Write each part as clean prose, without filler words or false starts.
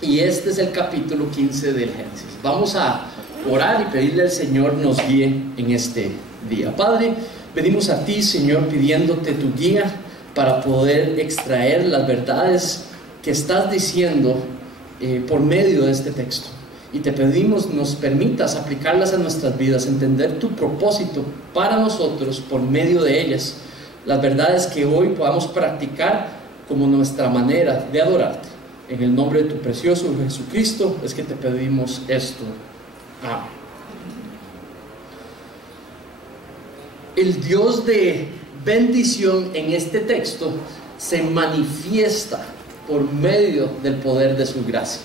y este es el capítulo 15 del Génesis. Vamos a orar y pedirle al Señor nos guíe en este día. Padre, venimos a ti, Señor, pidiéndote tu guía para poder extraer las verdades que estás diciendo por medio de este texto. Y te pedimos nos permitas aplicarlas a nuestras vidas, entender tu propósito para nosotros por medio de ellas, las verdades que hoy podamos practicar como nuestra manera de adorarte. En el nombre de tu precioso Jesucristo es que te pedimos esto. Amén. El Dios de bendición en este texto se manifiesta por medio del poder de su gracia.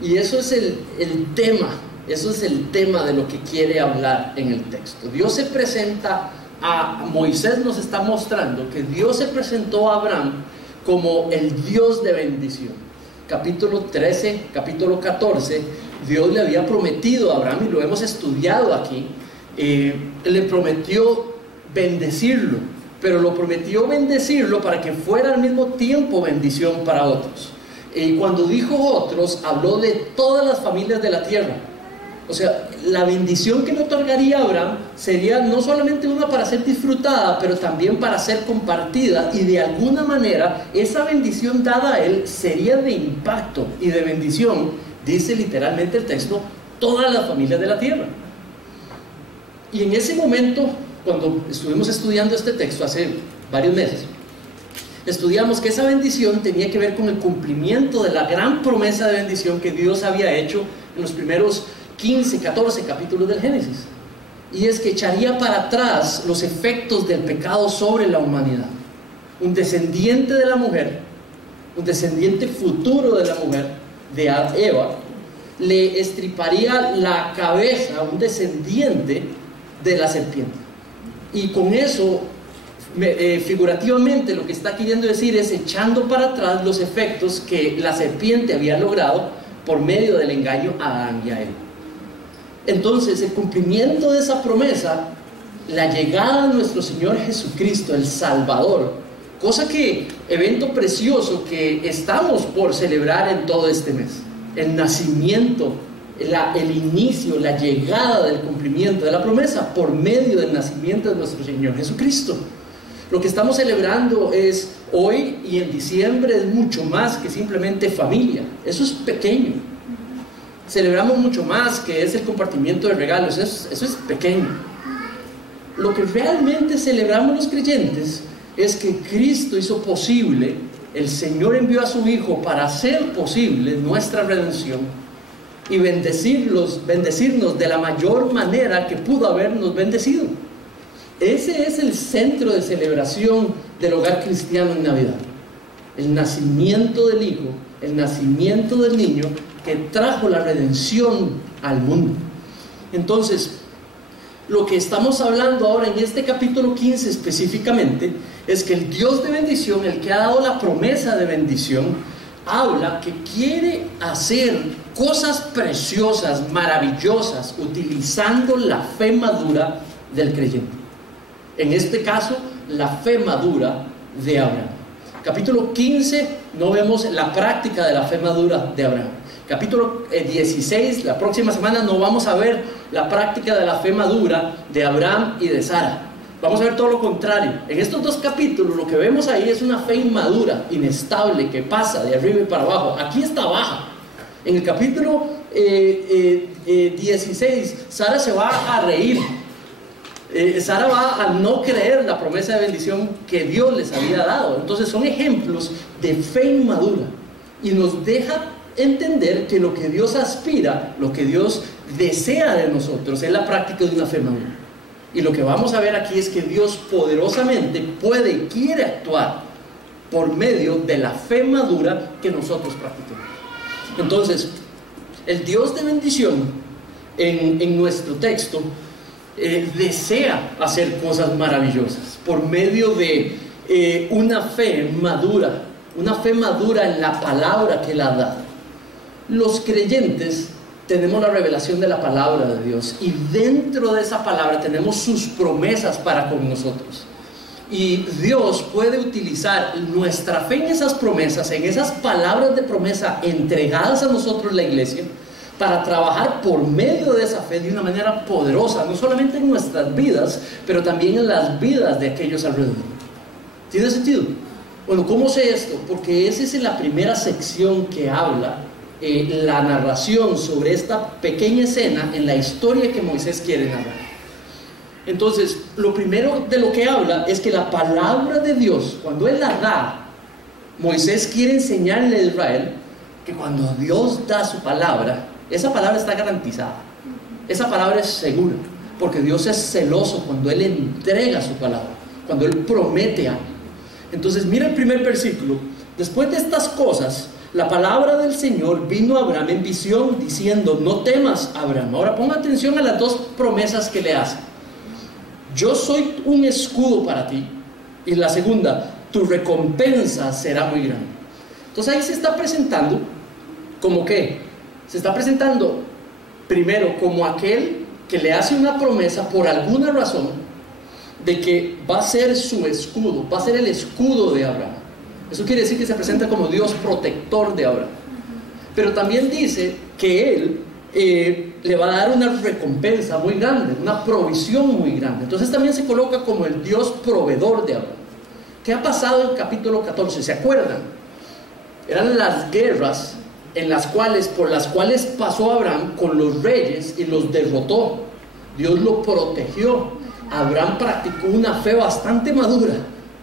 Y eso es el tema de lo que quiere hablar en el texto. Dios se presenta a Moisés, nos está mostrando que Dios se presentó a Abraham como el Dios de bendición. Capítulo 13, capítulo 14, Dios le había prometido a Abraham, y lo hemos estudiado aquí, le prometió bendecirlo, pero lo prometió bendecirlo para que fuera al mismo tiempo bendición para otros. Y cuando dijo otros, habló de todas las familias de la tierra. O sea, la bendición que le otorgaría a Abraham sería no solamente una para ser disfrutada, pero también para ser compartida, y de alguna manera esa bendición dada a él sería de impacto y de bendición, dice literalmente el texto, todas las familias de la tierra. Y en ese momento, cuando estuvimos estudiando este texto hace varios meses, estudiamos que esa bendición tenía que ver con el cumplimiento de la gran promesa de bendición que Dios había hecho en los primeros 15, 14 capítulos del Génesis, y es que echaría para atrás los efectos del pecado sobre la humanidad. Un descendiente de la mujer, un descendiente futuro de la mujer, de Eva, le estriparía la cabeza a un descendiente de la serpiente. Y con eso, figurativamente, lo que está queriendo decir es echando para atrás los efectos que la serpiente había logrado por medio del engaño a Adán y a Eva. Entonces, el cumplimiento de esa promesa, la llegada de nuestro Señor Jesucristo, el Salvador, evento precioso que estamos por celebrar en todo este mes, el nacimiento, el inicio, la llegada del cumplimiento de la promesa por medio del nacimiento de nuestro Señor Jesucristo. Lo que estamos celebrando es hoy y en diciembre es mucho más que simplemente familia. Eso es pequeño. Celebramos mucho más, que es el compartimiento de regalos. Eso es pequeño. Lo que realmente celebramos los creyentes es que Cristo hizo posible, el Señor envió a su Hijo para hacer posible nuestra redención y bendecirnos de la mayor manera que pudo habernos bendecido. Ese es el centro de celebración del hogar cristiano en Navidad. El nacimiento del Hijo, el nacimiento del niño que trajo la redención al mundo. Entonces, lo que estamos hablando ahora en este capítulo 15 específicamente es que el Dios de bendición, el que ha dado la promesa de bendición, habla que quiere hacer cosas preciosas, maravillosas, utilizando la fe madura del creyente. En este caso, la fe madura de Abraham. Capítulo 15, no vemos la práctica de la fe madura de Abraham. Capítulo 16, la próxima semana no vamos a ver la práctica de la fe madura de Abraham y de Sara. Vamos a ver todo lo contrario. En estos dos capítulos lo que vemos ahí es una fe inmadura, inestable, que pasa de arriba y para abajo. Aquí está baja. En el capítulo 16, Sara se va a reír. Sara va a no creer la promesa de bendición que Dios les había dado. Entonces son ejemplos de fe inmadura, y nos deja entender que lo que Dios aspira, lo que Dios desea de nosotros es la práctica de una fe madura. Y lo que vamos a ver aquí es que Dios poderosamente puede y quiere actuar por medio de la fe madura que nosotros practicamos. Entonces, el Dios de bendición en nuestro texto desea hacer cosas maravillosas por medio de una fe madura en la palabra que Él ha dado. Los creyentes tenemos la revelación de la palabra de Dios, y dentro de esa palabra tenemos sus promesas para con nosotros. Y Dios puede utilizar nuestra fe en esas promesas, en esas palabras de promesa entregadas a nosotros, la iglesia, para trabajar por medio de esa fe de una manera poderosa, no solamente en nuestras vidas, pero también en las vidas de aquellos alrededor. ¿Tiene sentido? Bueno, ¿cómo sé esto? Porque esa es la primera sección que habla la narración sobre esta pequeña escena en la historia que Moisés quiere narrar. Entonces, lo primero de lo que habla es que la palabra de Dios, cuando Él la da, Moisés quiere enseñarle a Israel que cuando Dios da su palabra, esa palabra está garantizada, esa palabra es segura, porque Dios es celoso cuando Él entrega su palabra, cuando Él promete algo. Entonces, mira el primer versículo. Después de estas cosas, la palabra del Señor vino a Abraham en visión, diciendo: no temas, Abraham. Ahora ponga atención a las dos promesas que le hace. Yo soy un escudo para ti. Y la segunda, tu recompensa será muy grande. Entonces ahí se está presentando como que, se está presentando primero como aquel que le hace una promesa por alguna razón de que va a ser su escudo, va a ser el escudo de Abraham. Eso quiere decir que se presenta como Dios protector de Abraham. Pero también dice que Él le va a dar una recompensa muy grande, una provisión muy grande. Entonces también se coloca como el Dios proveedor de Abraham. ¿Qué ha pasado en el capítulo 14? ¿Se acuerdan? Eran las guerras por las cuales pasó Abraham con los reyes y los derrotó. Dios lo protegió. Abraham practicó una fe bastante madura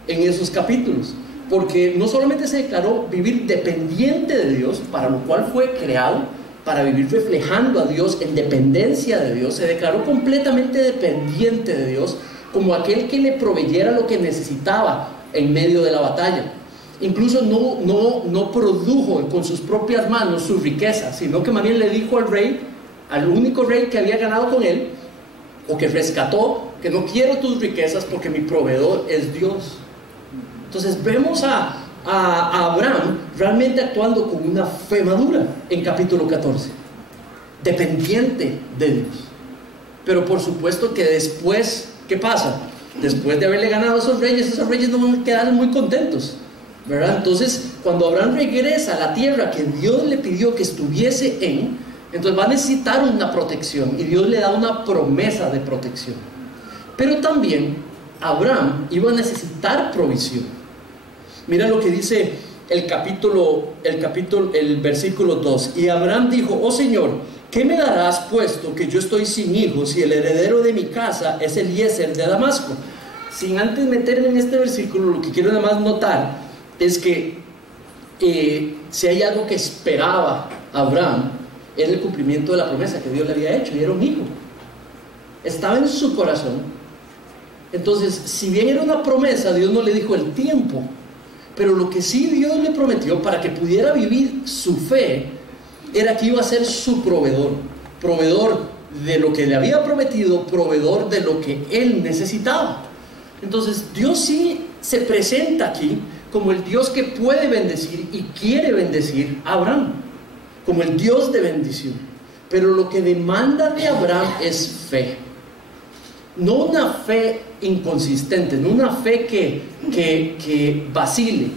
en esos capítulos, porque no solamente se declaró vivir dependiente de Dios, para lo cual fue creado, para vivir reflejando a Dios en dependencia de Dios, se declaró completamente dependiente de Dios, como aquel que le proveyera lo que necesitaba en medio de la batalla. Incluso no produjo con sus propias manos su riqueza, sino que más bien le dijo al rey, al único rey que había ganado con él, o que rescató, que no quiero tus riquezas porque mi proveedor es Dios. Entonces vemos a Abraham realmente actuando con una fe madura en capítulo 14, dependiente de Dios. Pero por supuesto que después, ¿qué pasa? Después de haberle ganado a esos reyes no van a quedar muy contentos, ¿verdad? Entonces cuando Abraham regresa a la tierra que Dios le pidió que estuviese en, entonces va a necesitar una protección, y Dios le da una promesa de protección. Pero también Abraham iba a necesitar provisión. Mira lo que dice el versículo 2. Y Abraham dijo: oh Señor, ¿qué me darás, puesto que yo estoy sin hijos y el heredero de mi casa es Eliezer de Damasco? Sin antes meterme en este versículo, lo que quiero nada más notar es que si hay algo que esperaba Abraham, era el cumplimiento de la promesa que Dios le había hecho, y era un hijo. Estaba en su corazón. Entonces, si bien era una promesa, Dios no le dijo el tiempo, pero lo que sí Dios le prometió para que pudiera vivir su fe, era que iba a ser su proveedor, proveedor de lo que le había prometido, proveedor de lo que él necesitaba. Entonces Dios sí se presenta aquí como el Dios que puede bendecir y quiere bendecir a Abraham, como el Dios de bendición. Pero lo que demanda de Abraham es fe. No una fe inconsistente, no una fe que vacile,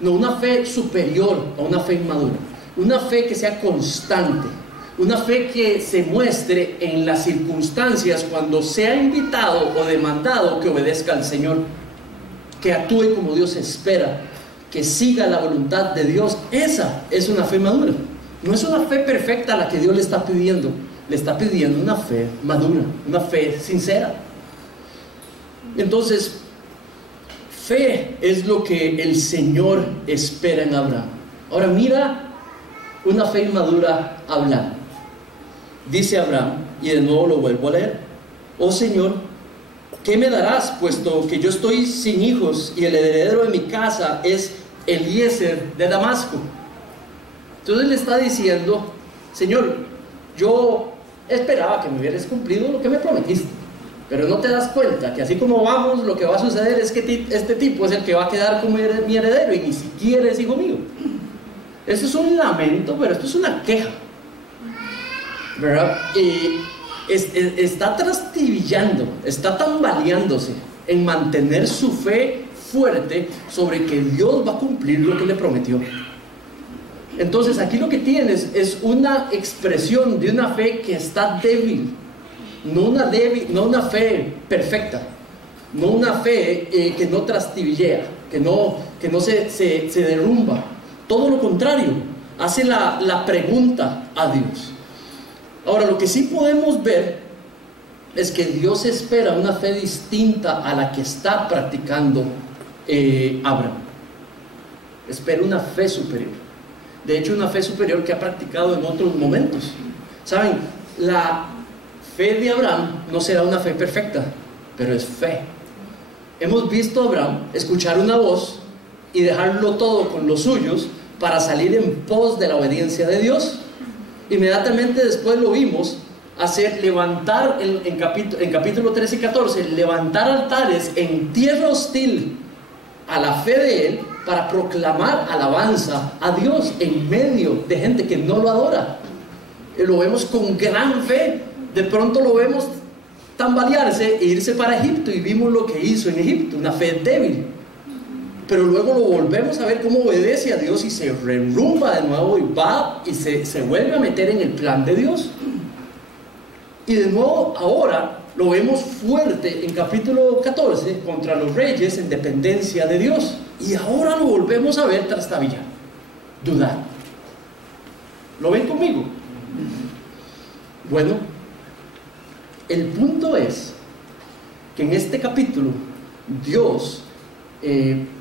no una fe superior a una fe inmadura, una fe que sea constante, una fe que se muestre en las circunstancias cuando sea invitado o demandado que obedezca al Señor, que actúe como Dios espera, que siga la voluntad de Dios. Esa es una fe madura. No es una fe perfecta la que Dios le está pidiendo. Le está pidiendo una fe madura, una fe sincera. Entonces, fe es lo que el Señor espera en Abraham. Ahora mira una fe inmadura hablando. Dice Abraham, y de nuevo lo vuelvo a leer: oh Señor, ¿qué me darás, puesto que yo estoy sin hijos y el heredero de mi casa es Eliezer de Damasco? Entonces le está diciendo: Señor, yo esperaba que me hubieras cumplido lo que me prometiste, pero no te das cuenta que así como vamos, lo que va a suceder es que este tipo es el que va a quedar como mi heredero, y ni siquiera es hijo mío. Esto es un lamento, pero esto es una queja, ¿verdad? Y está trastabillando, está tambaleándose en mantener su fe fuerte sobre que Dios va a cumplir lo que le prometió. Entonces aquí lo que tienes es una expresión de una fe que está débil, no una fe perfecta, no una fe que no trastibillea, que no se derrumba. Todo lo contrario, hace la pregunta a Dios. Ahora, lo que sí podemos ver es que Dios espera una fe distinta a la que está practicando Abraham. Espera una fe superior. De hecho, una fe superior que ha practicado en otros momentos. ¿Saben? La fe de Abraham no será una fe perfecta, pero es fe. Hemos visto a Abraham escuchar una voz y dejarlo todo con los suyos para salir en pos de la obediencia de Dios. Inmediatamente después lo vimos hacer levantar en capítulo 13 y 14, levantar altares en tierra hostil a la fe de él para proclamar alabanza a Dios en medio de gente que no lo adora. Lo vemos con gran fe. De pronto lo vemos tambalearse e irse para Egipto, y vimos lo que hizo en Egipto, una fe débil. Pero luego lo volvemos a ver cómo obedece a Dios y se derrumba de nuevo y va y se vuelve a meter en el plan de Dios. Y de nuevo ahora lo vemos fuerte en capítulo 14 contra los reyes en dependencia de Dios. Y ahora lo volvemos a ver trastabillar, dudar. ¿Lo ven conmigo? Bueno, el punto es que en este capítulo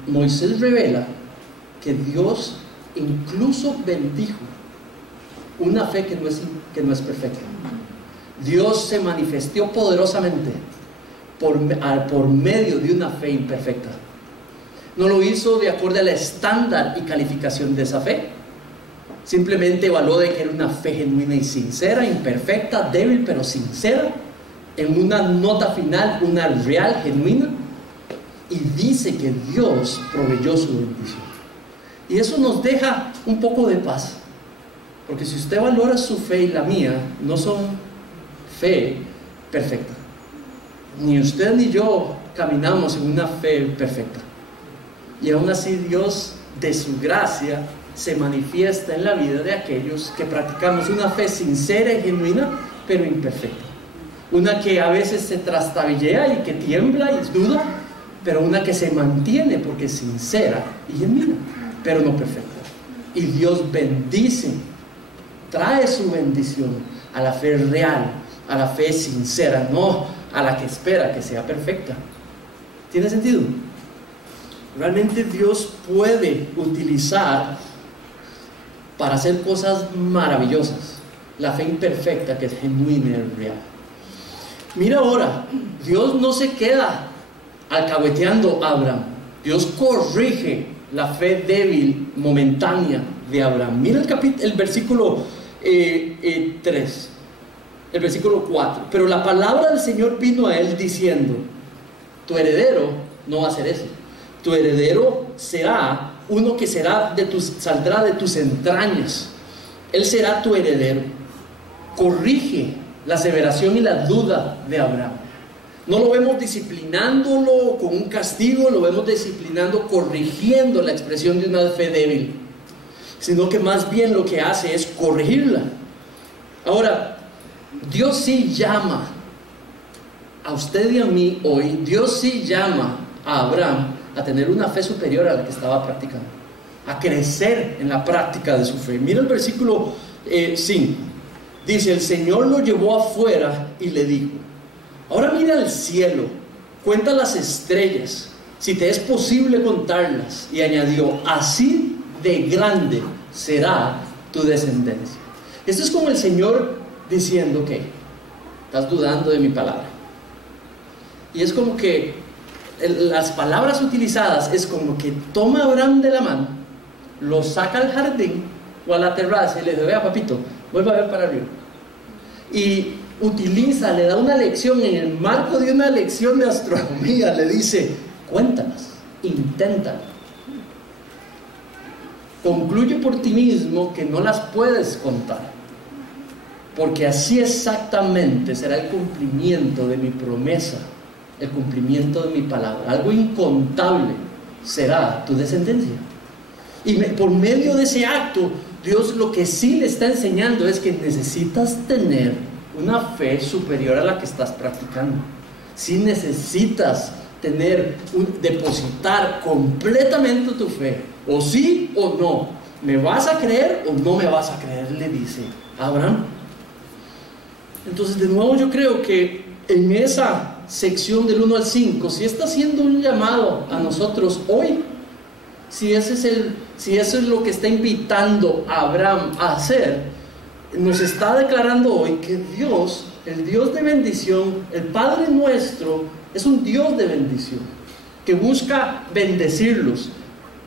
Moisés revela que Dios incluso bendijo una fe que no es perfecta. Dios se manifestó poderosamente por medio de una fe imperfecta. No lo hizo de acuerdo al estándar y calificación de esa fe. Simplemente evaluó de que era una fe genuina y sincera, imperfecta, débil pero sincera, en una nota final, una real, genuina. Y dice que Dios proveyó su bendición. Y eso nos deja un poco de paz, porque si usted valora su fe y la mía, no son fe perfecta. Ni usted ni yo caminamos en una fe perfecta. Y aún así Dios, de su gracia, se manifiesta en la vida de aquellos que practicamos una fe sincera y genuina, pero imperfecta. Una que a veces se trastabillea y que tiembla y duda, pero una que se mantiene porque es sincera y genuina, pero no perfecta. Y Dios bendice, trae su bendición a la fe real, a la fe sincera, no a la que espera que sea perfecta. ¿Tiene sentido? Realmente Dios puede utilizar para hacer cosas maravillosas la fe imperfecta que es genuina y real. Mira ahora, Dios no se queda alcahueteando a Abraham. Dios corrige la fe débil, momentánea de Abraham. Mira el versículo 3, el versículo 4. Pero la palabra del Señor vino a él diciendo: tu heredero no va a ser ese. Tu heredero será uno que saldrá de tus entrañas. Él será tu heredero. Corrige la aseveración y la duda de Abraham. No lo vemos disciplinándolo con un castigo, lo vemos disciplinando, corrigiendo la expresión de una fe débil, sino que más bien lo que hace es corregirla. Ahora, Dios sí llama a usted y a mí hoy. Dios sí llama a Abraham a tener una fe superior a la que estaba practicando, a crecer en la práctica de su fe. Mira el versículo 5. Dice: el Señor lo llevó afuera y le dijo: ahora mira al cielo, cuenta las estrellas, si te es posible contarlas. Y añadió: así de grande será tu descendencia. Esto es como el Señor diciendo: ok, estás dudando de mi palabra. Y es como que las palabras utilizadas es como que toma a Abraham de la mano, lo saca al jardín o a la terraza y le dice: vea, papito, vuelva a ver para arriba. Y le da una lección en el marco de una lección de astronomía. Le dice: cuéntalas, inténtalo, concluye por ti mismo que no las puedes contar, porque así exactamente será el cumplimiento de mi promesa el cumplimiento de mi palabra. Algo incontable será tu descendencia. Y por medio de ese acto, Dios lo que sí le está enseñando es que necesitas tener una fe superior a la que estás practicando. Sí necesitas depositar completamente tu fe, o sí o no. ¿Me vas a creer o no me vas a creer?, le dice a Abraham. Entonces, de nuevo, yo creo que en esa sección del 1 al 5, si está haciendo un llamado a nosotros hoy, si eso es lo que está invitando a Abraham a hacer, nos está declarando hoy que Dios, el Dios de bendición, el Padre nuestro, es un Dios de bendición, que busca bendecirlos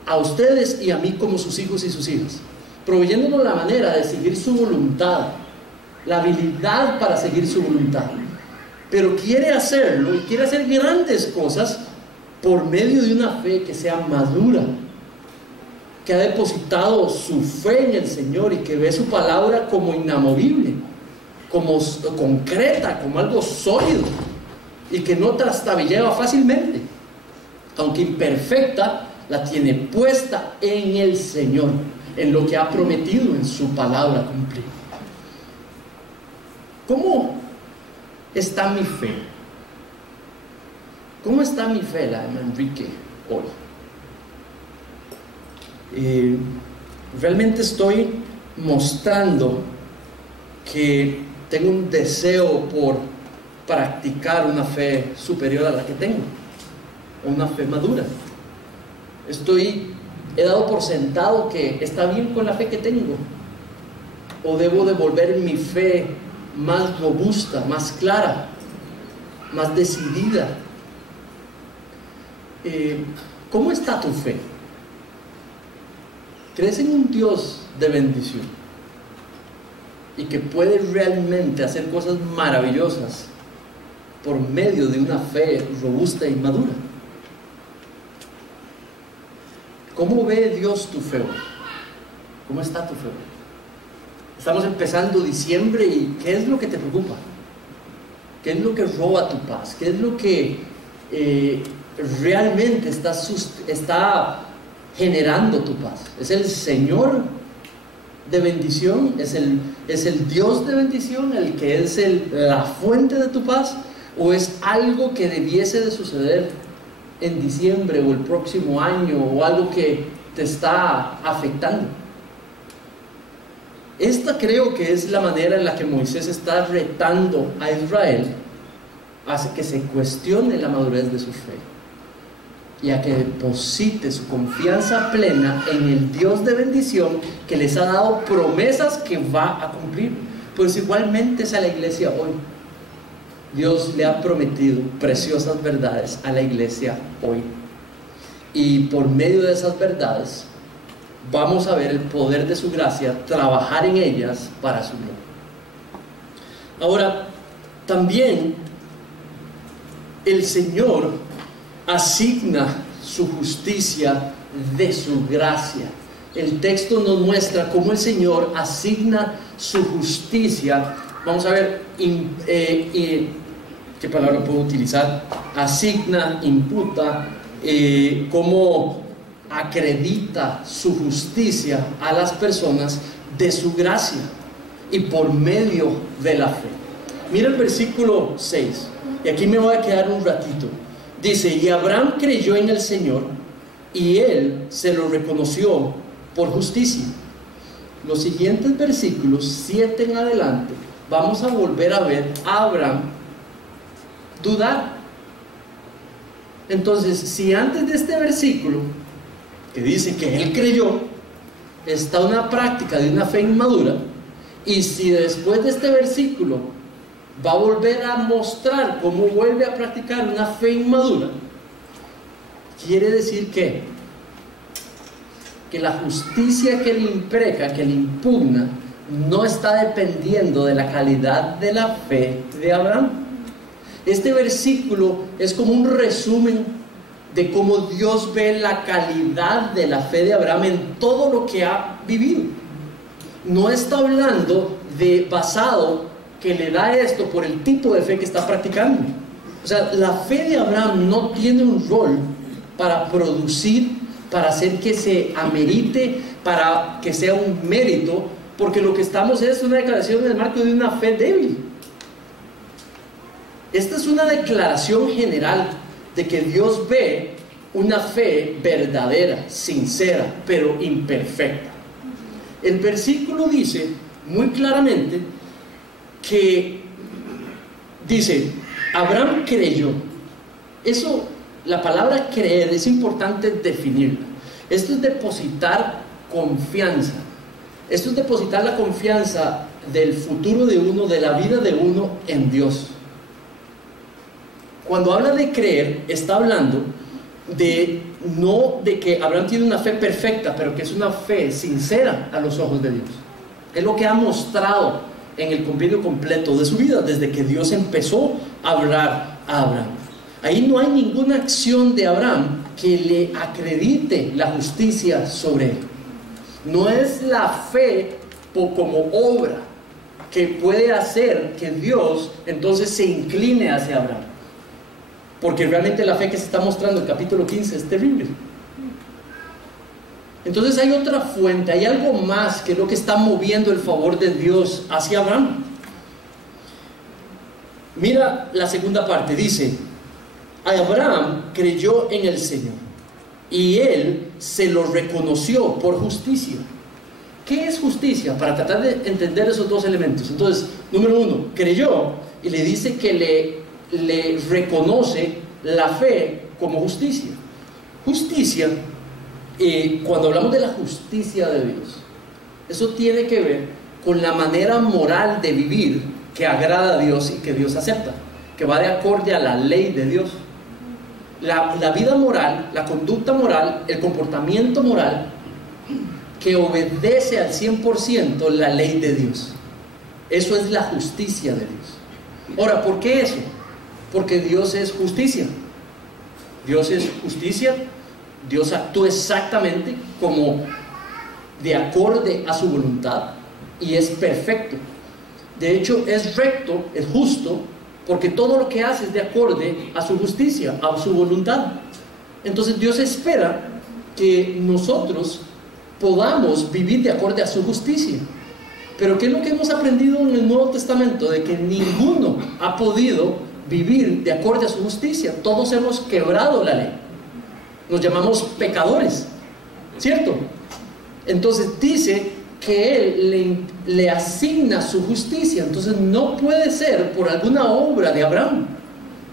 a ustedes y a mí como sus hijos y sus hijas, proveyéndonos la manera de seguir su voluntad, la habilidad para seguir su voluntad. Pero quiere hacerlo y quiere hacer grandes cosas por medio de una fe que sea madura, que ha depositado su fe en el Señor y que ve su palabra como inamovible, como concreta, como algo sólido, y que no trastabillea fácilmente, aunque imperfecta, la tiene puesta en el Señor, en lo que ha prometido en su palabra cumplir. ¿Cómo está mi fe? ¿Cómo está mi fe, la de Enrique, hoy? Realmente estoy mostrando que tengo un deseo por practicar una fe superior a la que tengo, una fe madura. He dado por sentado que está bien con la fe que tengo, o debo de volver mi fe más robusta, más clara, más decidida. ¿Cómo está tu fe? ¿Crees en un Dios de bendición y que puede realmente hacer cosas maravillosas por medio de una fe robusta y madura? ¿Cómo ve Dios tu fe hoy? ¿Cómo está tu fe hoy? Estamos empezando diciembre, y ¿qué es lo que te preocupa? ¿Qué es lo que roba tu paz? ¿Qué es lo que realmente está generando tu paz? ¿Es el Señor de bendición? ¿Es el Dios de bendición el que es la fuente de tu paz? ¿O es algo que debiese de suceder en diciembre o el próximo año, o algo que te está afectando? Esta creo que es la manera en la que Moisés está retando a Israel, hace que se cuestione la madurez de su fe y a que deposite su confianza plena en el Dios de bendición que les ha dado promesas que va a cumplir. Pues igualmente es a la iglesia hoy. Dios le ha prometido preciosas verdades a la iglesia hoy, y por medio de esas verdades vamos a ver el poder de su gracia trabajar en ellas para su gloria. Ahora, también el Señor asigna su justicia de su gracia. El texto nos muestra cómo el Señor asigna su justicia. Vamos a ver ¿qué palabra puedo utilizar? Asigna, imputa, cómo acredita su justicia a las personas de su gracia y por medio de la fe. Mira el versículo 6, y aquí me voy a quedar un ratito. Dice: y Abraham creyó en el Señor, y él se lo reconoció por justicia. Los siguientes versículos 7 en adelante vamos a volver a ver a Abraham dudar. Entonces, si antes de este versículo, que dice que él creyó, está una práctica de una fe inmadura, y si después de este versículo va a volver a mostrar cómo vuelve a practicar una fe inmadura, quiere decir que la justicia que le impreca, que le impugna, no está dependiendo de la calidad de la fe de Abraham. Este versículo es como un resumen de cómo Dios ve la calidad de la fe de Abraham en todo lo que ha vivido. No está hablando de basado que le da esto por el tipo de fe que está practicando. O sea, la fe de Abraham no tiene un rol para producir, para hacer que se amerite, para que sea un mérito, porque lo que estamos es una declaración en el marco de una fe débil. Esta es una declaración general de que Dios ve una fe verdadera, sincera, pero imperfecta. El versículo dice muy claramente que dice, Abraham creyó. Eso, la palabra creer, es importante definirla. Esto es depositar confianza. Esto es depositar la confianza del futuro de uno, de la vida de uno en Dios. Cuando habla de creer, está hablando no de que Abraham tiene una fe perfecta, pero que es una fe sincera a los ojos de Dios. Es lo que ha mostrado en el compendio completo de su vida, desde que Dios empezó a hablar a Abraham. Ahí no hay ninguna acción de Abraham que le acredite la justicia sobre él. No es la fe como obra que puede hacer que Dios entonces se incline hacia Abraham. Porque realmente la fe que se está mostrando en el capítulo 15 es terrible. Entonces hay otra fuente, hay algo más que es lo que está moviendo el favor de Dios hacia Abraham. Mira la segunda parte, dice, Abraham creyó en el Señor y él se lo reconoció por justicia. ¿Qué es justicia? Para tratar de entender esos dos elementos. Entonces, número uno, creyó y le dice que le reconoce la fe como justicia. Justicia, cuando hablamos de la justicia de Dios, eso tiene que ver con la manera moral de vivir que agrada a Dios y que Dios acepta, que va de acorde a la ley de Dios. La vida moral, la conducta moral, el comportamiento moral que obedece al 100% la ley de Dios. Eso es la justicia de Dios. Ahora, ¿por qué eso? Porque Dios es justicia. Dios es justicia. Dios actúa exactamente como de acorde a su voluntad y es perfecto. De hecho, es recto, es justo, porque todo lo que hace es de acorde a su justicia, a su voluntad. Entonces Dios espera que nosotros podamos vivir de acorde a su justicia. Pero ¿qué es lo que hemos aprendido en el Nuevo Testamento? De que ninguno ha podido vivir de acorde a su justicia. Todos hemos quebrado la ley. Nos llamamos pecadores, ¿cierto? Entonces dice que Él le asigna su justicia. Entonces no puede ser por alguna obra de Abraham,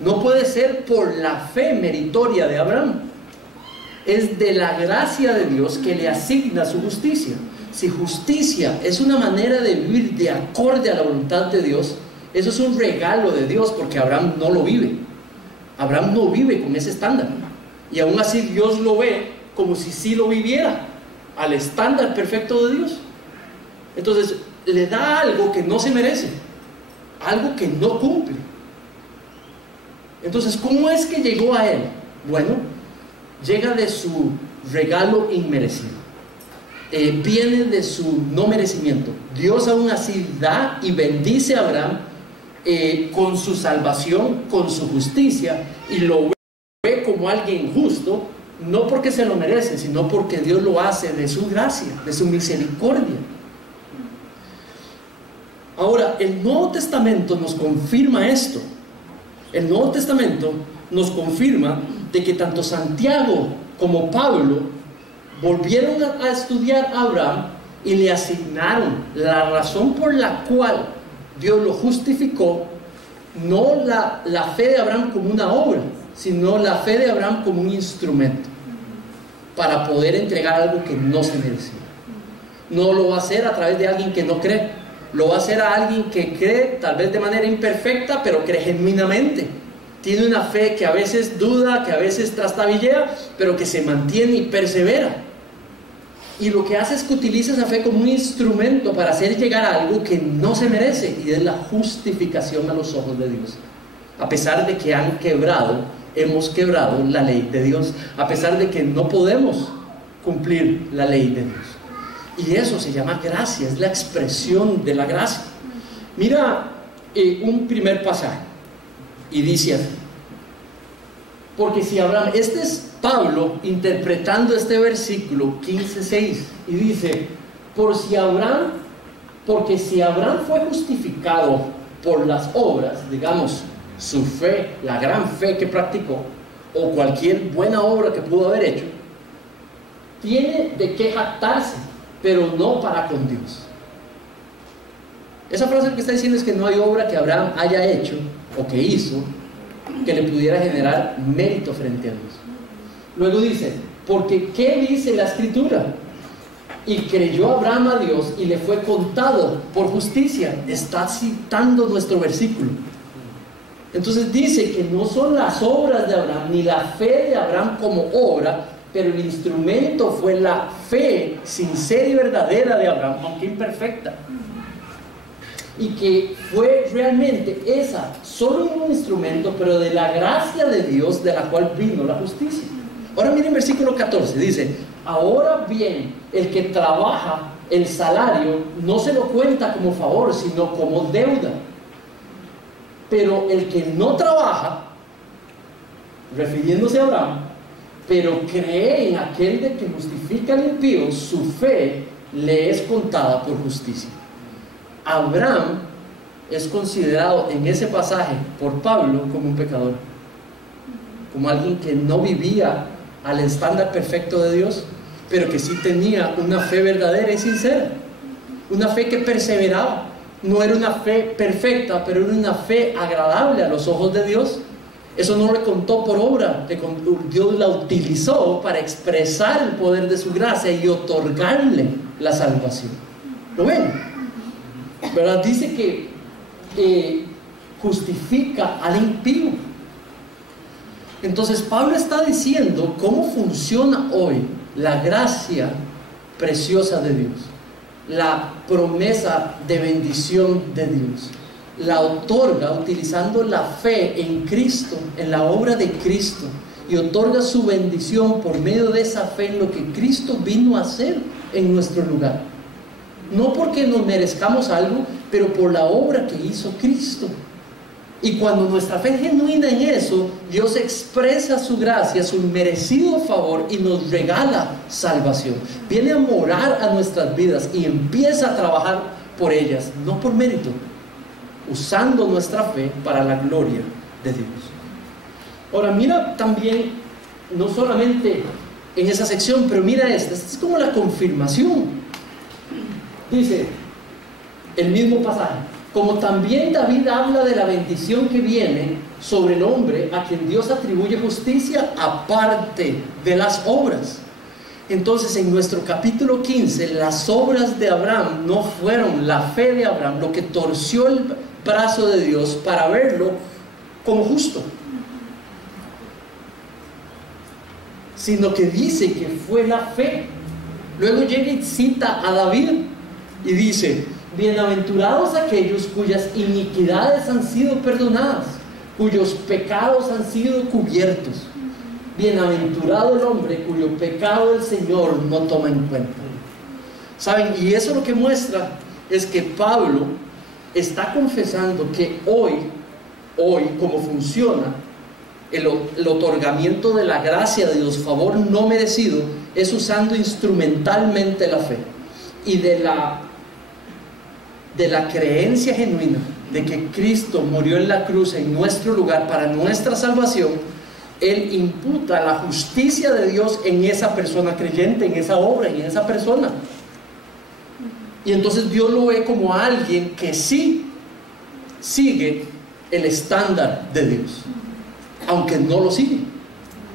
no puede ser por la fe meritoria de Abraham. Es de la gracia de Dios que le asigna su justicia. Si justicia es una manera de vivir de acorde a la voluntad de Dios, eso es un regalo de Dios, porque Abraham no lo vive. Abraham no vive con ese estándar, y aún así Dios lo ve como si sí lo viviera, al estándar perfecto de Dios. Entonces le da algo que no se merece, algo que no cumple. Entonces, ¿cómo es que llegó a él? Bueno, llega de su regalo inmerecido, viene de su no merecimiento. Dios aún así da y bendice a Abraham con su salvación, con su justicia, y lo ve como alguien justo, no porque se lo merece, sino porque Dios lo hace de su gracia, de su misericordia. Ahora, el Nuevo Testamento nos confirma esto. El Nuevo Testamento nos confirma de que tanto Santiago como Pablo volvieron a estudiar a Abraham y le asignaron la razón por la cual Dios lo justificó, no la fe de Abraham como una obra, sino la fe de Abraham como un instrumento para poder entregar algo que no se merecía. No lo va a hacer a través de alguien que no cree, lo va a hacer a alguien que cree, tal vez de manera imperfecta, pero cree genuinamente. Tiene una fe que a veces duda, que a veces trastabillea, pero que se mantiene y persevera. Y lo que hace es que utiliza esa fe como un instrumento para hacer llegar a algo que no se merece, y es la justificación a los ojos de Dios. A pesar de que hemos quebrado la ley de Dios, a pesar de que no podemos cumplir la ley de Dios. Y eso se llama gracia, es la expresión de la gracia. Mira un primer pasaje, y dice así: porque si Abraham, este es Pablo interpretando este versículo 15:6 y dice, porque si Abraham fue justificado por las obras, digamos, su fe, la gran fe que practicó, o cualquier buena obra que pudo haber hecho, tiene de qué jactarse, pero no para con Dios. Esa frase lo que está diciendo es que no hay obra que Abraham haya hecho o que hizo que le pudiera generar mérito frente a Dios. Luego dice, porque ¿qué dice la Escritura? Y creyó Abraham a Dios y le fue contado por justicia. Está citando nuestro versículo. Entonces dice que no son las obras de Abraham ni la fe de Abraham como obra, pero el instrumento fue la fe sincera y verdadera de Abraham, aunque imperfecta. Y que fue realmente esa, solo un instrumento, pero de la gracia de Dios, de la cual vino la justicia. Ahora miren versículo 14, dice, ahora bien, el que trabaja, el salario, no se lo cuenta como favor, sino como deuda. Pero el que no trabaja, refiriéndose a Abraham, pero cree en aquel de que justifica al impío, su fe le es contada por justicia. Abraham es considerado en ese pasaje por Pablo como un pecador, como alguien que no vivía al estándar perfecto de Dios, pero que sí tenía una fe verdadera y sincera, una fe que perseveraba. No era una fe perfecta, pero era una fe agradable a los ojos de Dios. Eso no le contó por obra, Dios la utilizó para expresar el poder de su gracia y otorgarle la salvación. ¿Lo ven? ¿Verdad? Dice que justifica al impío. Entonces Pablo está diciendo cómo funciona hoy la gracia preciosa de Dios, la promesa de bendición de Dios. La otorga utilizando la fe en Cristo, en la obra de Cristo, y otorga su bendición por medio de esa fe en lo que Cristo vino a hacer en nuestro lugar. No porque nos merezcamos algo, pero por la obra que hizo Cristo. Y cuando nuestra fe es genuina en eso, Dios expresa su gracia, su merecido favor y nos regala salvación. Viene a morar a nuestras vidas y empieza a trabajar por ellas, no por mérito, usando nuestra fe para la gloria de Dios. Ahora mira también, no solamente en esa sección, pero mira esta es como la confirmación. Dice el mismo pasaje, como también David habla de la bendición que viene sobre el hombre a quien Dios atribuye justicia aparte de las obras. Entonces en nuestro capítulo 15 las obras de Abraham no fueron la fe de Abraham lo que torció el brazo de Dios para verlo como justo, sino que dice que fue la fe. Luego llega y cita a David y dice, bienaventurados aquellos cuyas iniquidades han sido perdonadas, cuyos pecados han sido cubiertos. Bienaventurado el hombre cuyo pecado el Señor no toma en cuenta. ¿Saben? Y eso lo que muestra es que Pablo está confesando que hoy como funciona el otorgamiento de la gracia de Dios, favor no merecido, es usando instrumentalmente la fe y de la creencia genuina de que Cristo murió en la cruz en nuestro lugar para nuestra salvación. Él imputa la justicia de Dios en esa persona creyente, en esa obra, en esa persona. Y entonces Dios lo ve como alguien que sí sigue el estándar de Dios, aunque no lo sigue,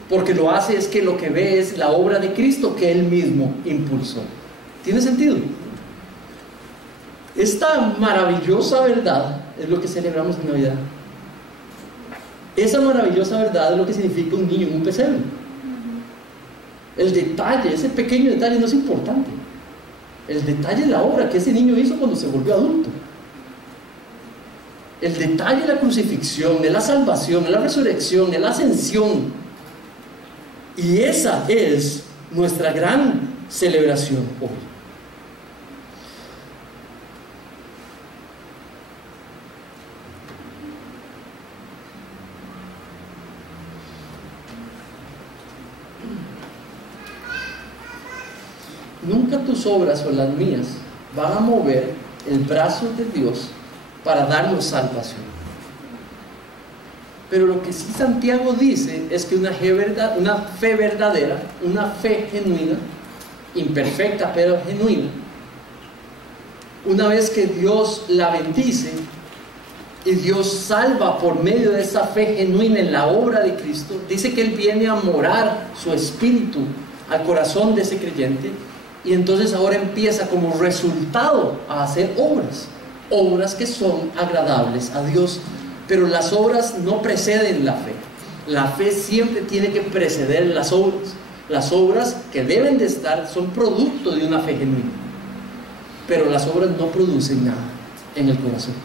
porque lo hace es que lo que ve es la obra de Cristo que Él mismo impulsó. ¿Tiene sentido? Esta maravillosa verdad es lo que celebramos en Navidad. Esa maravillosa verdad es lo que significa un niño en un pesebre. El detalle, ese pequeño detalle no es importante. El detalle es la obra que ese niño hizo cuando se volvió adulto. El detalle es la crucifixión, es la salvación, es la resurrección, es la ascensión. Y esa es nuestra gran celebración hoy. nunca tus obras o las mías van a mover el brazo de Dios para darnos salvación. Pero lo que sí Santiago dice es que una fe verdadera, una fe genuina, imperfecta pero genuina, una vez que Dios la bendice y Dios salva por medio de esa fe genuina en la obra de Cristo, dice que Él viene a morar su espíritu al corazón de ese creyente, y entonces ahora empieza como resultado a hacer obras que son agradables a Dios. Pero las obras no preceden la fe. La fe siempre tiene que preceder las obras. Las obras que deben de estar son producto de una fe genuina, pero las obras no producen nada en el corazón.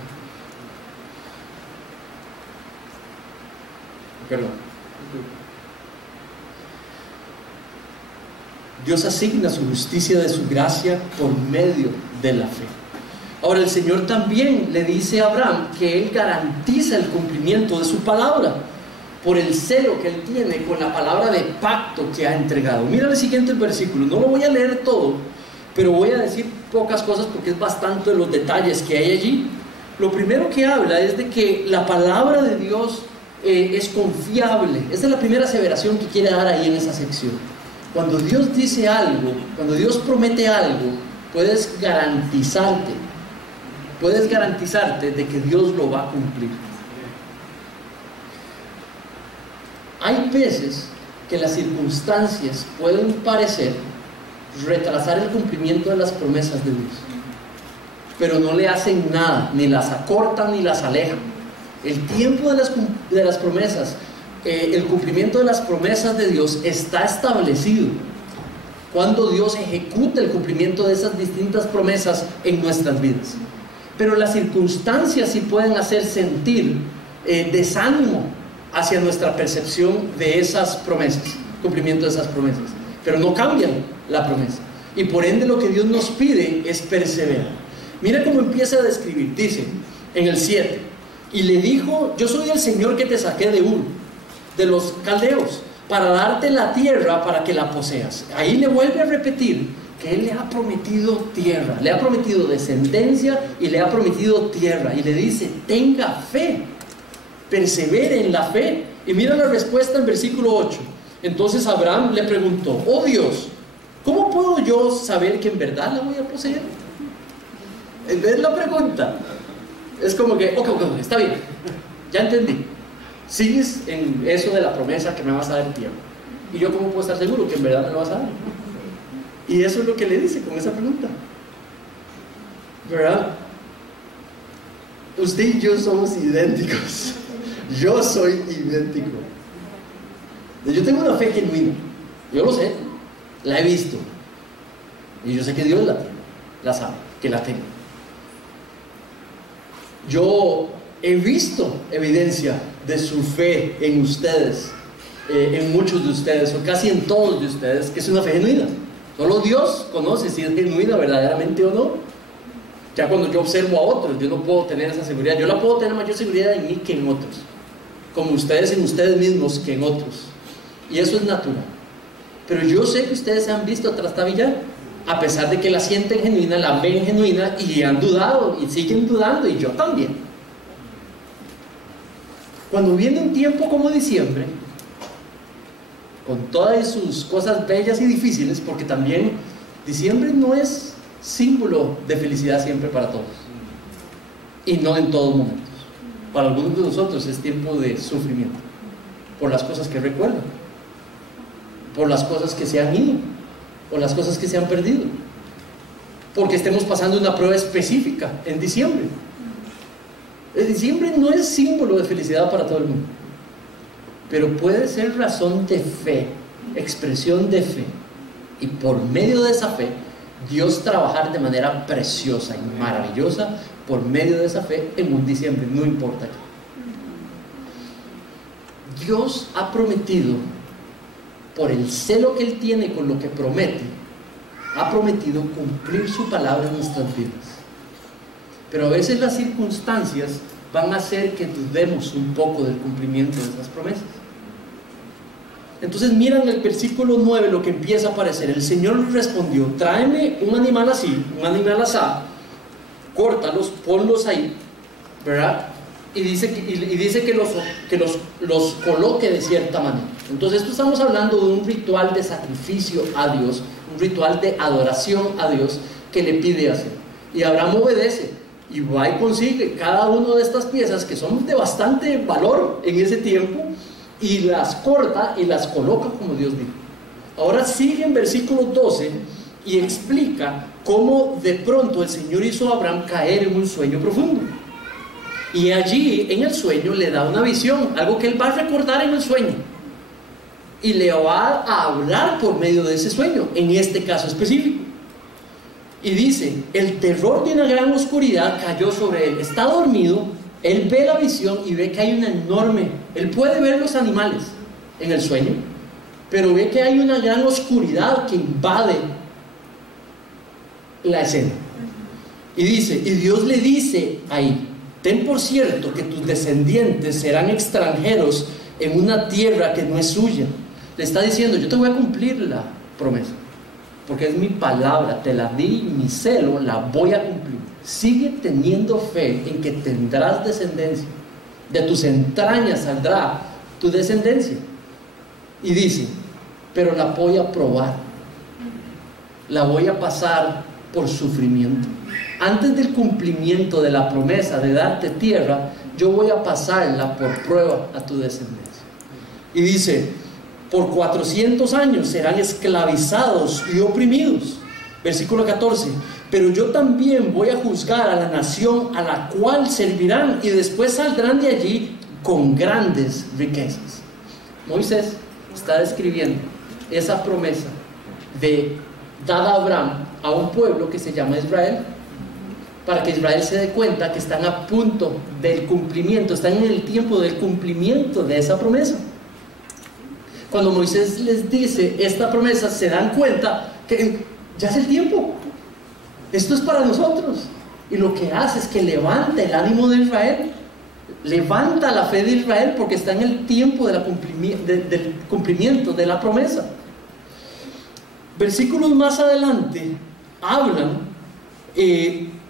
Perdón. Dios asigna su justicia de su gracia por medio de la fe. Ahora el Señor también le dice a Abraham que Él garantiza el cumplimiento de su palabra por el celo que Él tiene con la palabra de pacto que ha entregado. Mira el siguiente versículo, no lo voy a leer todo, pero voy a decir pocas cosas porque es bastante de los detalles que hay allí. Lo primero que habla es de que la palabra de Dios es confiable. Esa es la primera aseveración que quiere dar ahí en esa sección. Cuando Dios dice algo, cuando Dios promete algo, puedes garantizarte de que Dios lo va a cumplir. Hay veces que las circunstancias pueden parecer retrasar el cumplimiento de las promesas de Dios, pero no le hacen nada, ni las acortan ni las alejan. El tiempo de las promesas, el cumplimiento de las promesas de Dios está establecido cuando Dios ejecuta el cumplimiento de esas distintas promesas en nuestras vidas. Pero las circunstancias sí pueden hacer sentir desánimo hacia nuestra percepción de esas promesas, cumplimiento de esas promesas, pero no cambian la promesa, y por ende lo que Dios nos pide es perseverar. Mira cómo empieza a describir, dice en el 7, y le dijo: yo soy el Señor que te saqué de Ur, de los caldeos, para darte la tierra para que la poseas. Ahí le vuelve a repetir que Él le ha prometido tierra, le ha prometido descendencia y le ha prometido tierra, y le dice: tenga fe, persevere en la fe. Y mira la respuesta en versículo 8. Entonces Abraham le preguntó: oh Dios, ¿cómo puedo yo saber que en verdad la voy a poseer? ¿Ves la pregunta? Es como que, ok, está bien, ya entendí. Sigues en eso de la promesa que me vas a dar tierra, y yo cómo puedo estar seguro que en verdad me lo vas a dar. Y eso es lo que le dice con esa pregunta, ¿verdad? Usted y yo somos idénticos. Yo soy idéntico. Yo tengo una fe genuina, yo lo sé, la he visto, y yo sé que Dios la tiene, la sabe, que la tengo. Yo he visto evidencia de su fe en ustedes, en muchos de ustedes, o casi en todos de ustedes, que es una fe genuina. Solo Dios conoce si es genuina verdaderamente o no. Ya cuando yo observo a otros, yo no puedo tener esa seguridad. Yo la puedo tener mayor seguridad en mí que en otros, como ustedes en ustedes mismos que en otros, y eso es natural. Pero yo sé que ustedes se han visto trastabillar, a pesar de que la sienten genuina, la ven genuina, y han dudado y siguen dudando, y yo también. Cuando viene un tiempo como diciembre, con todas sus cosas bellas y difíciles, porque también diciembre no es símbolo de felicidad siempre para todos, y no en todos momentos. Para algunos de nosotros es tiempo de sufrimiento, por las cosas que recuerdan, por las cosas que se han ido, o las cosas que se han perdido, porque estemos pasando una prueba específica en diciembre. El diciembre no es símbolo de felicidad para todo el mundo, pero puede ser razón de fe, expresión de fe, y por medio de esa fe Dios trabajar de manera preciosa y maravillosa por medio de esa fe en un diciembre, no importa qué. Dios ha prometido, por el celo que Él tiene con lo que promete, ha prometido cumplir su palabra en nuestras vidas. Pero a veces las circunstancias van a hacer que dudemos un poco del cumplimiento de esas promesas. Entonces miran el versículo 9, lo que empieza a aparecer. El Señor les respondió: tráeme un animal así, un animal asá, córtalos, ponlos ahí, ¿verdad? Y dice que los coloque de cierta manera. Entonces esto estamos hablando de un ritual de sacrificio a Dios, un ritual de adoración a Dios que le pide hacer. Y Abraham obedece y va y consigue cada una de estas piezas, que son de bastante valor en ese tiempo, y las corta y las coloca como Dios dijo. Ahora sigue en versículo 12 y explica cómo de pronto el Señor hizo a Abraham caer en un sueño profundo. Y allí en el sueño le da una visión, algo que él va a recordar en el sueño, y le va a hablar por medio de ese sueño, en este caso específico. Y dice: el terror de una gran oscuridad cayó sobre él. Está dormido, él ve la visión y ve que hay una enorme, él puede ver los animales en el sueño, pero ve que hay una gran oscuridad que invade la escena. Y dice, y Dios le dice ahí: ten por cierto que tus descendientes serán extranjeros en una tierra que no es suya. Le está diciendo: yo te voy a cumplir la promesa, porque es mi palabra, te la di, mi celo, la voy a cumplir. Sigue teniendo fe en que tendrás descendencia, de tus entrañas saldrá tu descendencia. Y dice: pero la voy a probar, la voy a pasar por sufrimiento. Antes del cumplimiento de la promesa de darte tierra, yo voy a pasarla por prueba a tu descendencia. Y dice: por 400 años serán esclavizados y oprimidos. Versículo 14: pero yo también voy a juzgar a la nación a la cual servirán, y después saldrán de allí con grandes riquezas. Moisés está describiendo esa promesa dada a Abraham a un pueblo que se llama Israel, para que Israel se dé cuenta que están a punto del cumplimiento, están en el tiempo del cumplimiento de esa promesa. Cuando Moisés les dice esta promesa, se dan cuenta que ya es el tiempo, esto es para nosotros. Y lo que hace es que levanta el ánimo de Israel, levanta la fe de Israel, porque está en el tiempo del cumplimiento de la promesa. Versículos más adelante hablan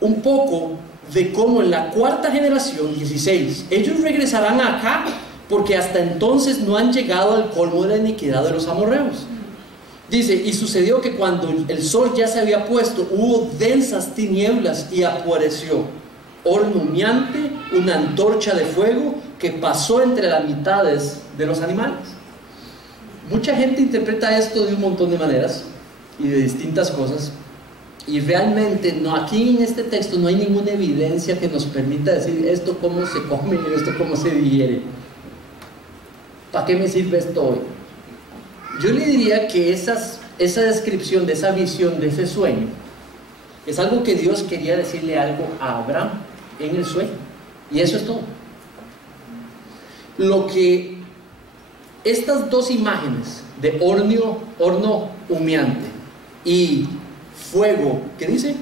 un poco de cómo en la cuarta generación, 16, ellos regresarán acá, porque hasta entonces no han llegado al colmo de la iniquidad de los amorreos. Dice: y sucedió que cuando el sol ya se había puesto, hubo densas tinieblas, y apareció horno humeante, una antorcha de fuego que pasó entre las mitades de los animales. Mucha gente interpreta esto de un montón de maneras y de distintas cosas, y realmente no, aquí en este texto no hay ninguna evidencia que nos permita decir esto cómo se come y esto cómo se digiere. ¿Para qué me sirve esto hoy? Yo le diría que esa descripción de esa visión, de ese sueño, es algo que Dios quería decirle algo a Abraham en el sueño, y eso es todo. Lo que estas dos imágenes de horno humeante y fuego, ¿qué dice?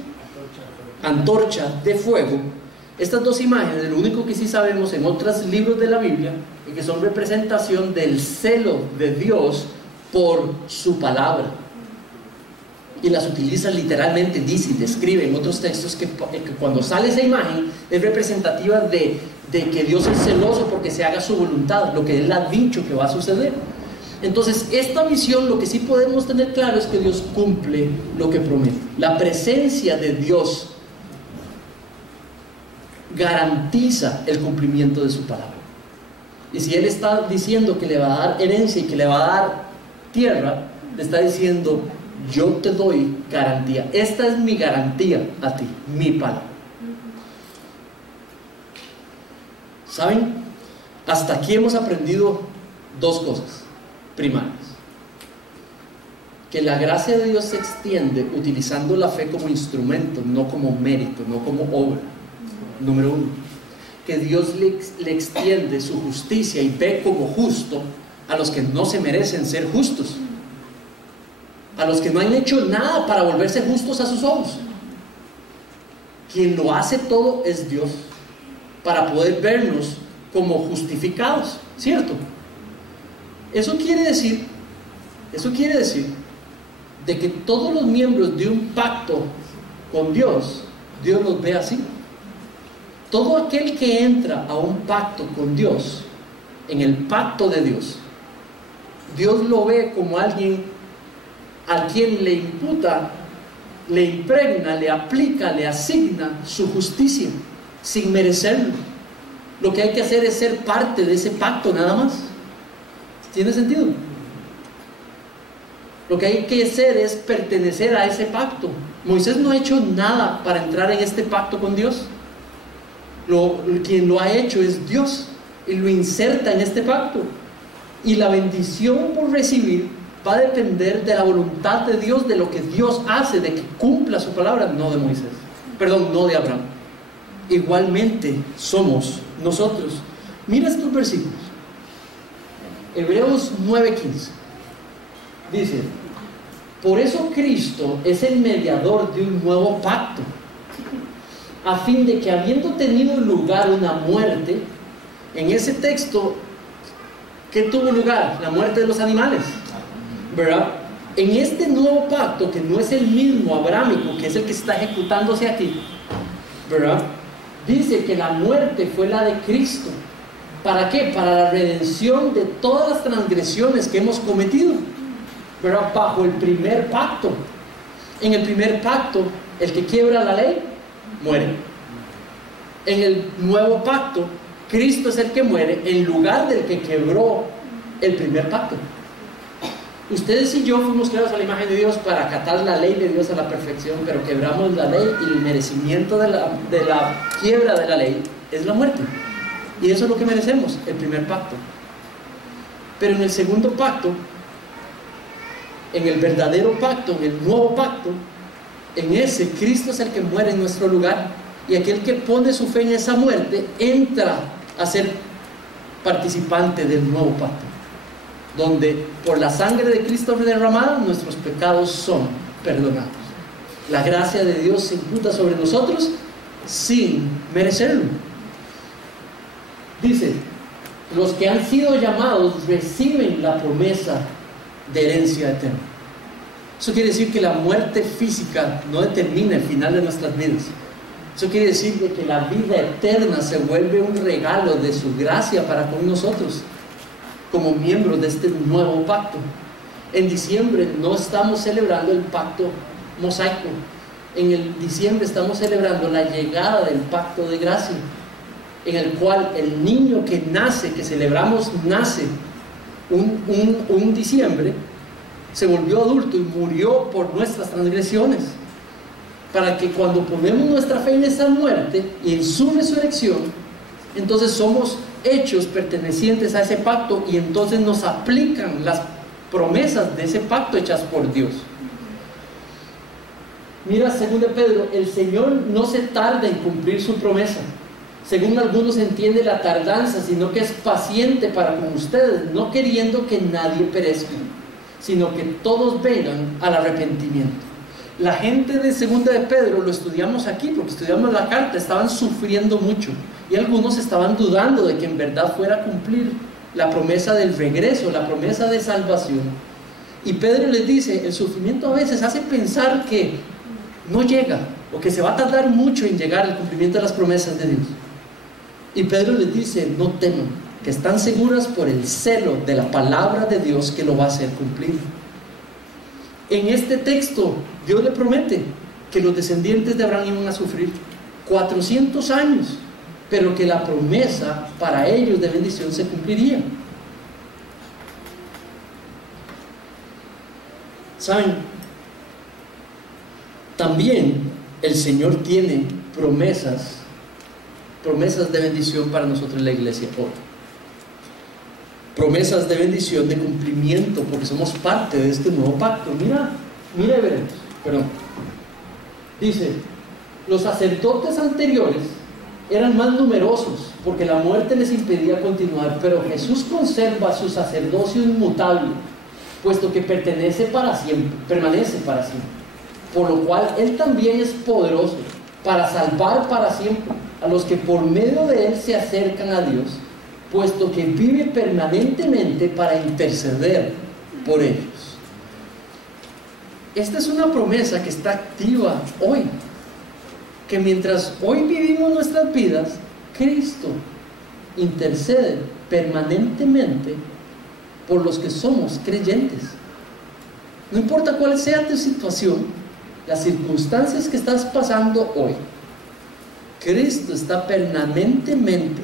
Antorcha de fuego. Estas dos imágenes, lo único que sí sabemos en otros libros de la Biblia es que son representación del celo de Dios por su palabra, y las utiliza literalmente, dice y describe en otros textos que cuando sale esa imagen es representativa de que Dios es celoso porque se haga su voluntad, lo que Él ha dicho que va a suceder. Entonces esta visión, lo que sí podemos tener claro es que Dios cumple lo que promete. La presencia de Dios garantiza el cumplimiento de su palabra. Y si Él está diciendo que le va a dar herencia y que le va a dar tierra, le está diciendo: yo te doy garantía, esta es mi garantía a ti, mi palabra. ¿Saben? Hasta aquí hemos aprendido dos cosas primarias: que la gracia de Dios se extiende utilizando la fe como instrumento, no como mérito, no como obra. Número uno, que Dios le extiende su justicia y ve como justo a los que no se merecen ser justos, a los que no han hecho nada para volverse justos a sus ojos. Quien lo hace todo es Dios, para poder vernos como justificados, ¿cierto? Eso quiere decir Eso quiere decir de que todos los miembros de un pacto con Dios, Dios los ve así. Todo aquel que entra a un pacto con Dios, en el pacto de Dios, Dios lo ve como alguien a quien le imputa, le impregna, le aplica, le asigna su justicia sin merecerlo. Lo que hay que hacer es ser parte de ese pacto, nada más. ¿Tiene sentido? Lo que hay que hacer es pertenecer a ese pacto. Moisés no ha hecho nada para entrar en este pacto con Dios. Quien lo ha hecho es Dios, y lo inserta en este pacto. Y la bendición por recibir va a depender de la voluntad de Dios, de lo que Dios hace, de que cumpla su palabra, no de Moisés. Perdón, no de Abraham. Igualmente somos nosotros. Mira estos versículos. Hebreos 9:15 dice: por eso Cristo es el mediador de un nuevo pacto, a fin de que, habiendo tenido lugar una muerte, en ese texto, ¿qué tuvo lugar? La muerte de los animales, ¿verdad? En este nuevo pacto, que no es el mismo abrámico, que es el que está ejecutándose aquí, ¿verdad? Dice que la muerte fue la de Cristo. ¿Para qué? Para la redención de todas las transgresiones que hemos cometido, ¿verdad? Bajo el primer pacto. En el primer pacto, el que quiebra la ley, muere. En el nuevo pacto, Cristo es el que muere en lugar del que quebró el primer pacto. Ustedes y yo fuimos creados a la imagen de Dios para acatar la ley de Dios a la perfección, pero quebramos la ley, y el merecimiento de la quiebra de la ley es la muerte. Y eso es lo que merecemos, el primer pacto. Pero en el segundo pacto, en el verdadero pacto, en el nuevo pacto, en ese, Cristo es el que muere en nuestro lugar, y aquel que pone su fe en esa muerte entra a ser participante del nuevo pacto, donde por la sangre de Cristo derramada nuestros pecados son perdonados. La gracia de Dios se imputa sobre nosotros sin merecerlo. Dice: los que han sido llamados reciben la promesa de herencia eterna. Eso quiere decir que la muerte física no determina el final de nuestras vidas. Eso quiere decir que la vida eterna se vuelve un regalo de su gracia para con nosotros, como miembros de este nuevo pacto. En diciembre no estamos celebrando el pacto mosaico. En el diciembre estamos celebrando la llegada del pacto de gracia, en el cual el niño que nace, que celebramos, nace un diciembre, se volvió adulto y murió por nuestras transgresiones, para que cuando ponemos nuestra fe en esa muerte y en su resurrección, entonces somos hechos pertenecientes a ese pacto, y entonces nos aplican las promesas de ese pacto hechas por Dios. Mira, según de Pedro, el Señor no se tarda en cumplir su promesa. Según algunos entiende la tardanza, sino que es paciente para con ustedes, no queriendo que nadie perezca, sino que todos vengan al arrepentimiento. La gente de segunda de Pedro, lo estudiamos aquí porque estudiamos la carta, estaban sufriendo mucho, y algunos estaban dudando de que en verdad fuera a cumplir la promesa del regreso, la promesa de salvación. Y Pedro les dice: el sufrimiento a veces hace pensar que no llega, o que se va a tardar mucho en llegar al cumplimiento de las promesas de Dios. Y Pedro les dice: no teman, que están seguras por el celo de la palabra de Dios que lo va a hacer cumplir. En este texto, Dios le promete que los descendientes de Abraham iban a sufrir 400 años, pero que la promesa para ellos de bendición se cumpliría. ¿Saben? También el Señor tiene promesas de bendición para nosotros en la iglesia hoy. Promesas de bendición, de cumplimiento, porque somos parte de este nuevo pacto. Mira Hebreos, perdón. Dice: los sacerdotes anteriores eran más numerosos porque la muerte les impedía continuar, pero Jesús conserva su sacerdocio inmutable, puesto que permanece para siempre, por lo cual Él también es poderoso para salvar para siempre a los que por medio de Él se acercan a Dios, puesto que vive permanentemente para interceder por ellos. esta es una promesa que está activa hoy, que mientras hoy vivimos nuestras vidas, Cristo intercede permanentemente por los que somos creyentes. No importa cuál sea tu situación, las circunstancias que estás pasando hoy, Cristo está permanentemente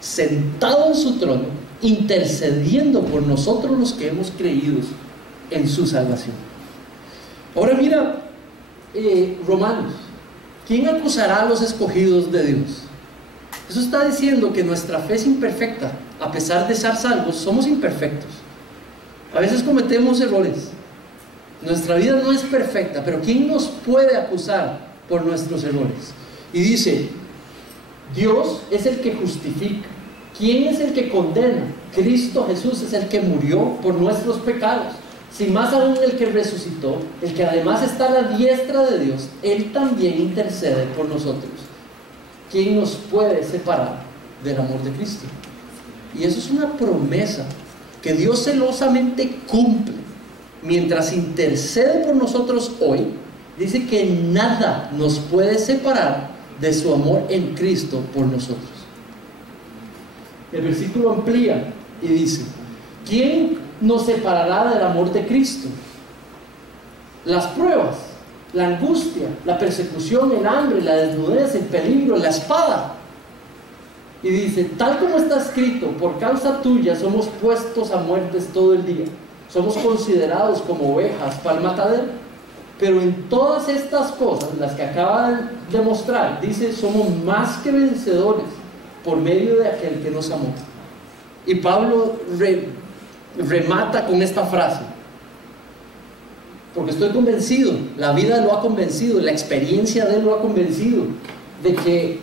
sentado en su trono, intercediendo por nosotros los que hemos creído en su salvación. Ahora mira, Romanos, ¿quién acusará a los escogidos de Dios? Eso está diciendo que nuestra fe es imperfecta. A pesar de ser salvos, somos imperfectos. A veces cometemos errores. Nuestra vida no es perfecta, pero ¿quién nos puede acusar por nuestros errores? Y dice, Dios es el que justifica. ¿Quién es el que condena? Cristo Jesús es el que murió por nuestros pecados. Si más aún el que resucitó, el que además está a la diestra de Dios, Él también intercede por nosotros. ¿Quién nos puede separar del amor de Cristo? Y eso es una promesa que Dios celosamente cumple. Mientras intercede por nosotros hoy, dice que nada nos puede separar de su amor en Cristo por nosotros. El versículo amplía y dice, ¿quién nos separará del amor de Cristo? Las pruebas, la angustia, la persecución, el hambre, la desnudez, el peligro, la espada. Y dice, tal como está escrito, por causa tuya somos puestos a muertes todo el día. Somos considerados como ovejas para el matadero. Pero en todas estas cosas, las que acaba de mostrar, dice, somos más que vencedores por medio de aquel que nos amó. Y Pablo remata con esta frase, porque estoy convencido, la vida lo ha convencido, la experiencia de él lo ha convencido, de que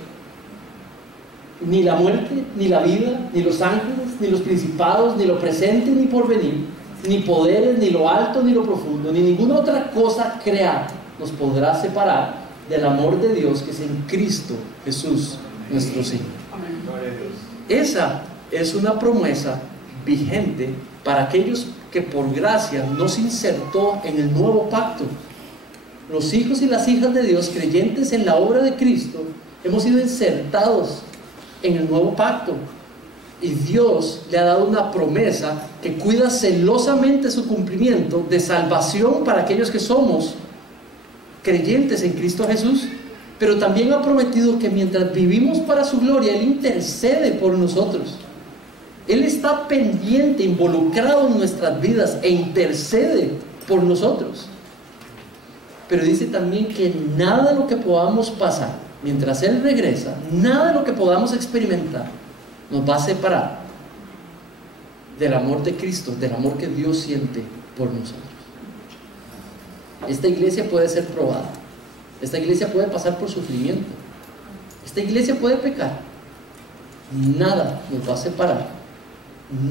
ni la muerte, ni la vida, ni los ángeles, ni los principados, ni lo presente, ni porvenir, ni poderes, ni lo alto, ni lo profundo, ni ninguna otra cosa creada nos podrá separar del amor de Dios que es en Cristo Jesús, nuestro Señor. Esa es una promesa vigente para aquellos que por gracia nos insertó en el nuevo pacto. Los hijos y las hijas de Dios creyentes en la obra de Cristo hemos sido insertados en el nuevo pacto, y Dios le ha dado una promesa que cuida celosamente su cumplimiento de salvación para aquellos que somos creyentes en Cristo Jesús. Pero también ha prometido que mientras vivimos para su gloria, Él intercede por nosotros. Él está pendiente, involucrado en nuestras vidas e intercede por nosotros. Pero dice también que nada de lo que podamos pasar mientras Él regresa, nada de lo que podamos experimentar nos va a separar del amor de Cristo, del amor que Dios siente por nosotros. Esta iglesia puede ser probada. Esta iglesia puede pasar por sufrimiento. Esta iglesia puede pecar. Nada nos va a separar.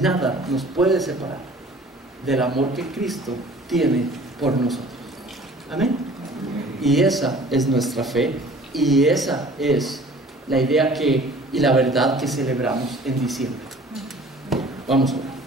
Nada nos puede separar del amor que Cristo tiene por nosotros. Amén. Y esa es nuestra fe. Y esa es la idea y la verdad que celebramos en diciembre. Vamos a ver.